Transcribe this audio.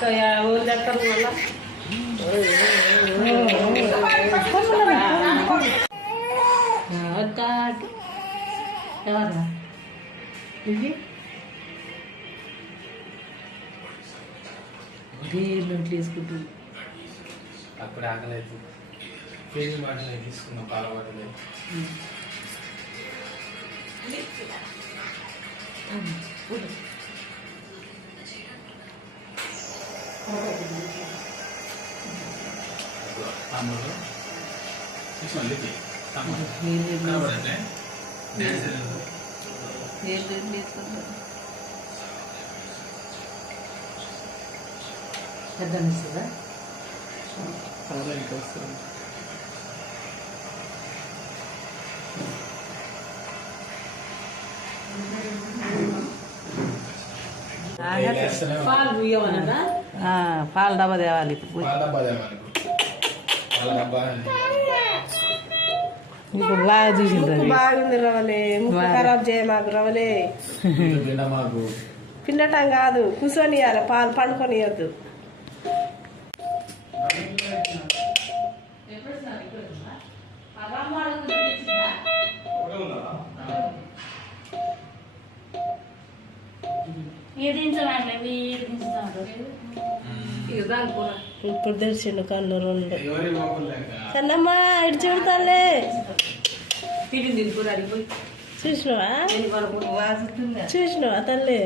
అక్క ఊరు దగ్గర మళ్ళా ఎవరా ఇది నోట్లు వేసుకుంటుంది అప్పుడు ఆకలి అవుతుంది ఫీజు బాటిల్ తీసుకున్న పాల బాటిల్ తమ్ముడు తీసుకుంటే కనబడంటే పెద్ద ఇస్తుందా ఇంకా వస్తుంది పాలు పుయ్యమన్నా పాల డబ్బా తేవాలి ఇప్పుడు బాగా చూసిండ్రు బాగుంది రవలే ముక్కు ఖరాబ్ చేయ మాకు రవలే పిన్నటం కాదు కూర్చొని పాలు పండుకొనియద్దు ఇప్పుడు తెలిసిండు కన్ను రెండు కన్నమ్మా ఇటు చూడతాలే చూసినవా చూసినవా తల్లి